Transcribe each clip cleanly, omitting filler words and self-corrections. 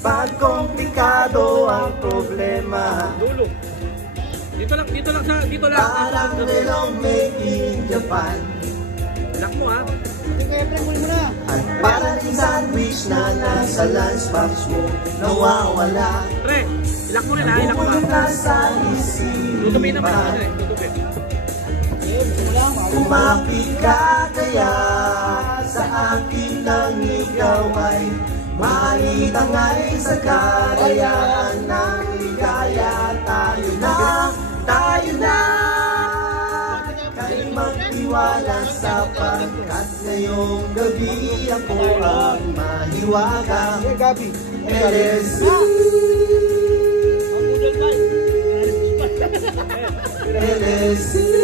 Pag komplikado ang problema, Dulo. Dito lang, dito lang. parang relong made in Japan. Lock mo ha. At parang yung sandwich na nasa lunchbox mo nawawala. Pre, ilak mo rin ha, ilak mo ha. Bumulong na sa Tutupin naman ako isipan. tutupin. Kumapit ka kaya sa akin nang ikaw ay maitangay sa kalayaan ng ligaya. Tayo na kay magtiwala sapagkat ngayong gabi ako ang mahiwaga. LSU LSU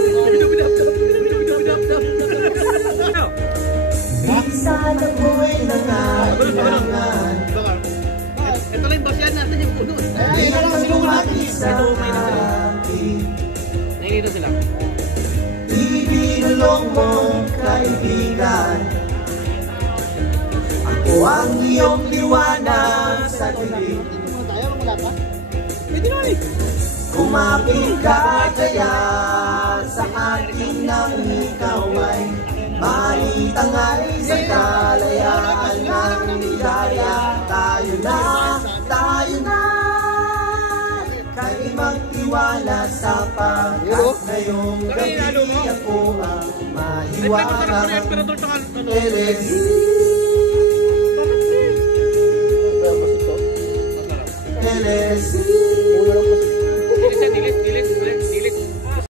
minsan ako'y nangailangan. Ito lang yung basyan natin yung puno. Di ka lumaki sa akin. Nandito sila. Ibinulong mo kaibigan. Ako ang iyong liwanag sa dilim. Kumapit ka kaya sa akin nang ikaw ay maitangay sa kalayaan ng ligaya. Tayo na kay magtiwala sapagkat ngayong gabi ako ang mahiwaga. LSU LSU